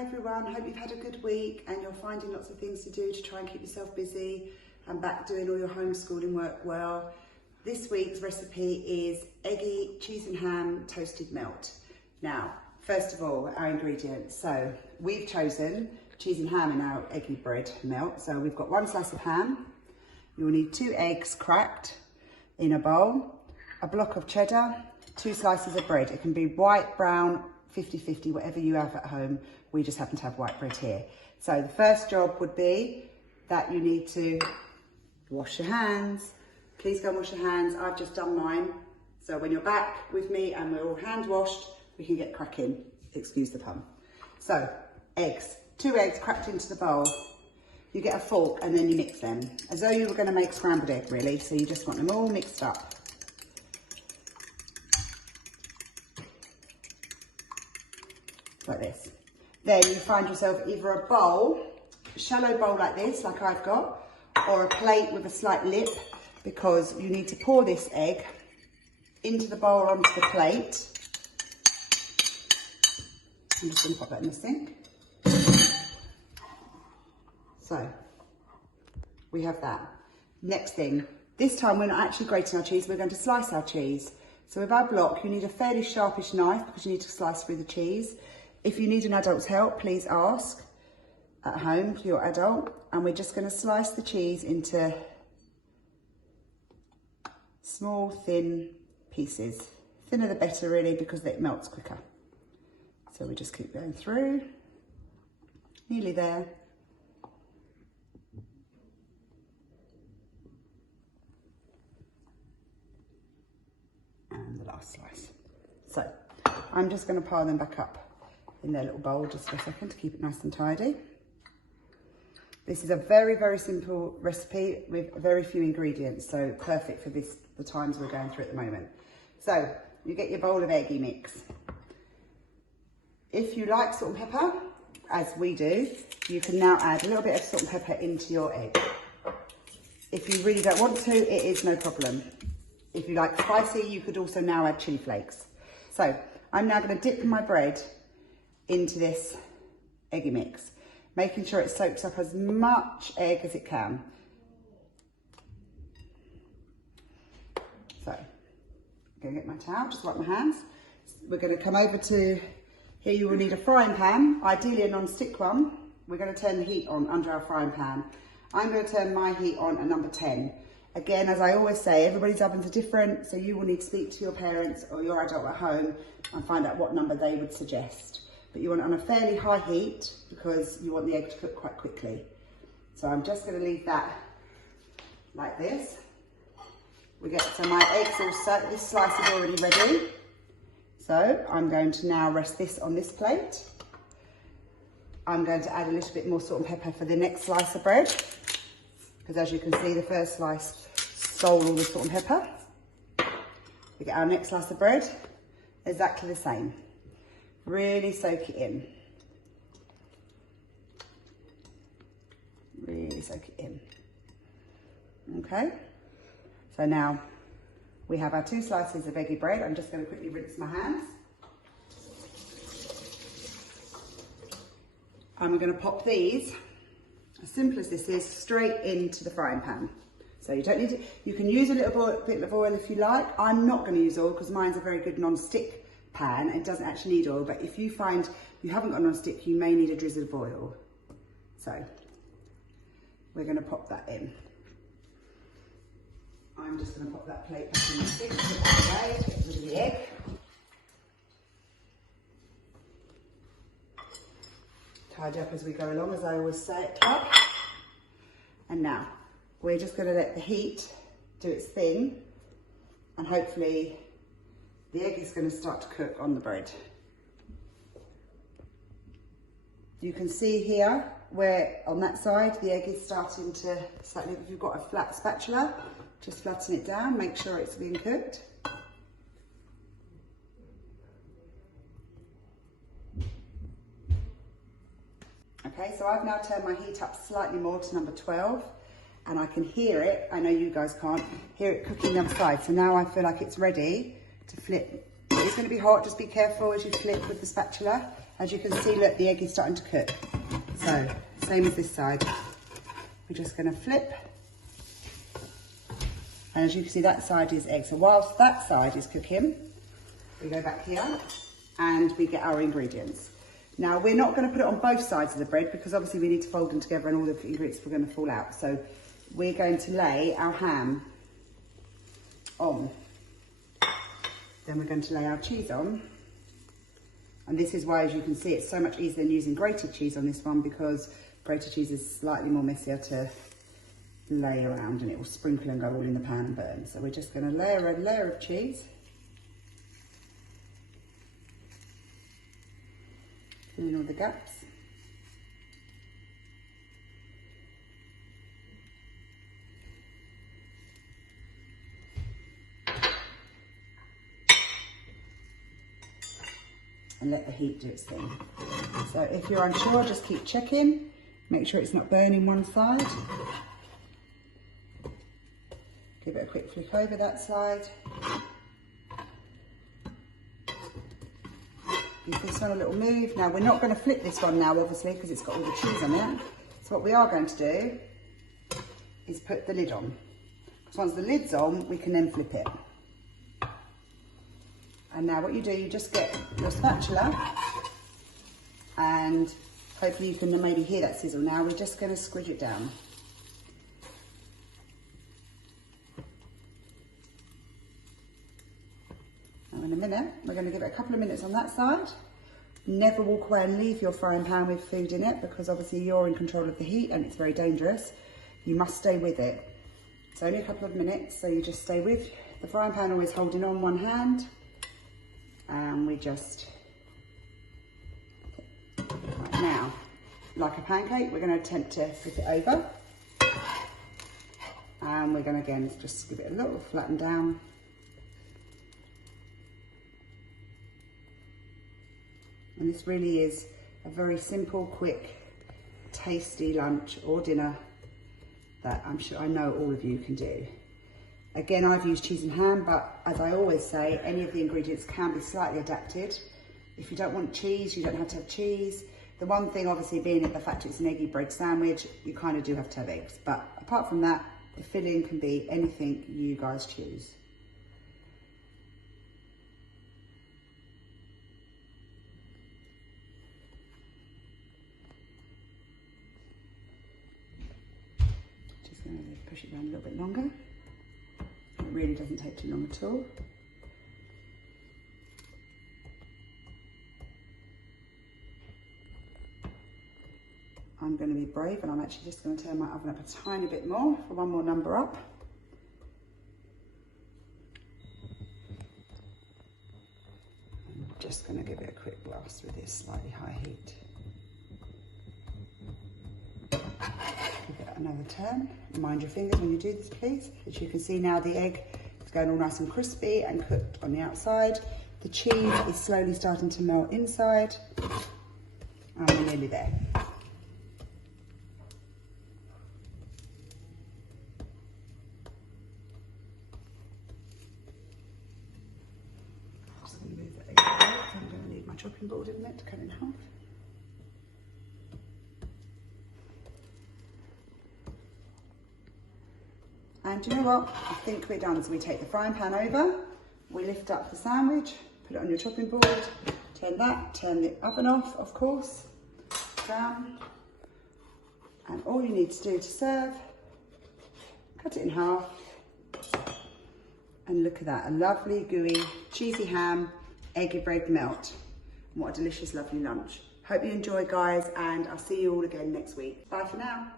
Hi everyone, hope you've had a good week and you're finding lots of things to do to try and keep yourself busy and back doing all your homeschooling work well. This week's recipe is Eggy cheese and ham toasted melt. Now, first of all, our ingredients. So we've chosen cheese and ham in our Eggy bread melt. So we've got 1 slice of ham. You will need 2 eggs cracked in a bowl, a block of cheddar, 2 slices of bread. It can be white, brown, 50-50, whatever you have at home. We just happen to have white bread here. So the first job would be that you need to wash your hands. Please go and wash your hands. I've just done mine. So when you're back with me and we're all hand washed, we can get cracking. Excuse the pun. So eggs, 2 eggs cracked into the bowl. You get a fork and then you mix them as though you were going to make scrambled egg, really. So you just want them all mixed up. Like this. Then you find yourself either a bowl, a shallow bowl like this, like I've got, or a plate with a slight lip, because you need to pour this egg into the bowl onto the plate. I'm just going to pop that in the sink. So we have that. Next thing, this time we're not actually grating our cheese, we're going to slice our cheese. So with our block, you need a fairly sharpish knife because you need to slice through the cheese. If you need an adult's help, please ask at home for your adult. And we're just going to slice the cheese into small, thin pieces. Thinner the better, really, because it melts quicker. So we just keep going through. Nearly there. And the last slice. So I'm just going to pile them back up in their little bowl just for a second to keep it nice and tidy. This is a very, very simple recipe with very few ingredients, so perfect for the times we're going through at the moment. So you get your bowl of Eggy mix. If you like salt and pepper, as we do, you can now add a little bit of salt and pepper into your egg. If you really don't want to, it is no problem. If you like spicy, you could also now add chili flakes. So I'm now going to dip my bread into this Eggy mix, making sure it soaks up as much egg as it can. So I'm going to get my towel, just wipe my hands. We're going to come over to, here you will need a frying pan, ideally a non-stick one. We're going to turn the heat on under our frying pan. I'm going to turn my heat on at number 10. Again, as I always say, everybody's ovens are different, so you will need to speak to your parents or your adult at home and find out what number they would suggest. But you want it on a fairly high heat because you want the egg to cook quite quickly. So I'm just going to leave that like this. So my eggs all set, this slice is already ready. So I'm going to now rest this on this plate. I'm going to add a little bit more salt and pepper for the next slice of bread, because as you can see, the first slice stole all the salt and pepper. We get our next slice of bread, exactly the same. Really soak it in. Really soak it in. Okay, so now we have our 2 slices of Eggy bread. I'm just going to quickly rinse my hands. And we're going to pop these, as simple as this is, straight into the frying pan. So you don't need to, you can use a little bit of oil if you like. I'm not going to use oil because mine's a very good non-stick pan. It doesn't actually need oil, but if you find you haven't got a non-stick, you may need a drizzle of oil. So we're going to pop that in. I'm just going to pop that plate back in the sink, put it away, get rid of the egg. Tidy up as we go along, as I always say at club. And now we're just going to let the heat do its thing, and hopefully the egg is going to start to cook on the bread. You can see here where on that side the egg is starting to slightly, if you've got a flat spatula, just flatten it down, make sure it's being cooked. Okay, so I've now turned my heat up slightly more to number 12, and I can hear it, I know you guys can't, hear it cooking the other side. So now I feel like it's ready to flip. It's going to be hot, just be careful as you flip with the spatula As you can see, look, the egg is starting to cook. So, same as this side. We're just gonna flip. And as you can see, that side is egg. So whilst that side is cooking, we go back here and we get our ingredients. Now, we're not gonna put it on both sides of the bread because obviously we need to fold them together and all the ingredients are gonna fall out. So we're going to lay our ham on. Then we're going to lay our cheese on. And this is why, as you can see, it's so much easier than using grated cheese on this one because grated cheese is slightly more messier to lay around and it will sprinkle and go all in the pan and burn. So we're just going to layer a layer of cheese. Fill in all the gaps. And let the heat do its thing. So if you're unsure, just keep checking. Make sure it's not burning one side. Give it a quick flick over that side. Give this one a little move. Now we're not going to flip this one now, obviously, because it's got all the cheese on it. So what we are going to do is put the lid on. Because once the lid's on, we can then flip it. And now what you do, you just get your spatula and hopefully you can maybe hear that sizzle. Now we're just going to squidge it down. Now in a minute, we're going to give it a couple of minutes on that side. Never walk away and leave your frying pan with food in it because obviously you're in control of the heat and it's very dangerous. You must stay with it. It's only a couple of minutes, so you just stay with the frying pan, always holding on one hand. And we just, right now, like a pancake, we're going to attempt to flip it over. And we're going to, again, just give it a little flatten down. And this really is a very simple, quick, tasty lunch or dinner that I know all of you can do. Again, I've used cheese and ham, but as I always say, any of the ingredients can be slightly adapted. If you don't want cheese, you don't have to have cheese. The one thing obviously being the fact it's an eggy bread sandwich, you kind of do have to have eggs. But apart from that, the filling can be anything you guys choose. Just going to push it down a little bit longer. It really doesn't take too long at all. I'm going to be brave and I'm actually just going to turn my oven up a tiny bit more for one more number up. I'm just going to give it a quick blast with this slightly high heat. Give it another turn. Mind your fingers when you do this, please. As you can see now, the egg is going all nice and crispy and cooked on the outside. The cheese is slowly starting to melt inside. And we're nearly there. I'm just going to move that egg out. I'm going to need my chopping board in a minute to cut it in half. And do you know what? I think we're done. So we take the frying pan over, we lift up the sandwich, put it on your chopping board, turn the oven off, of course, down. And all you need to do to serve, cut it in half. And look at that, a lovely, gooey, cheesy ham, eggy bread melt. And what a delicious, lovely lunch. Hope you enjoy, guys, and I'll see you all again next week. Bye for now.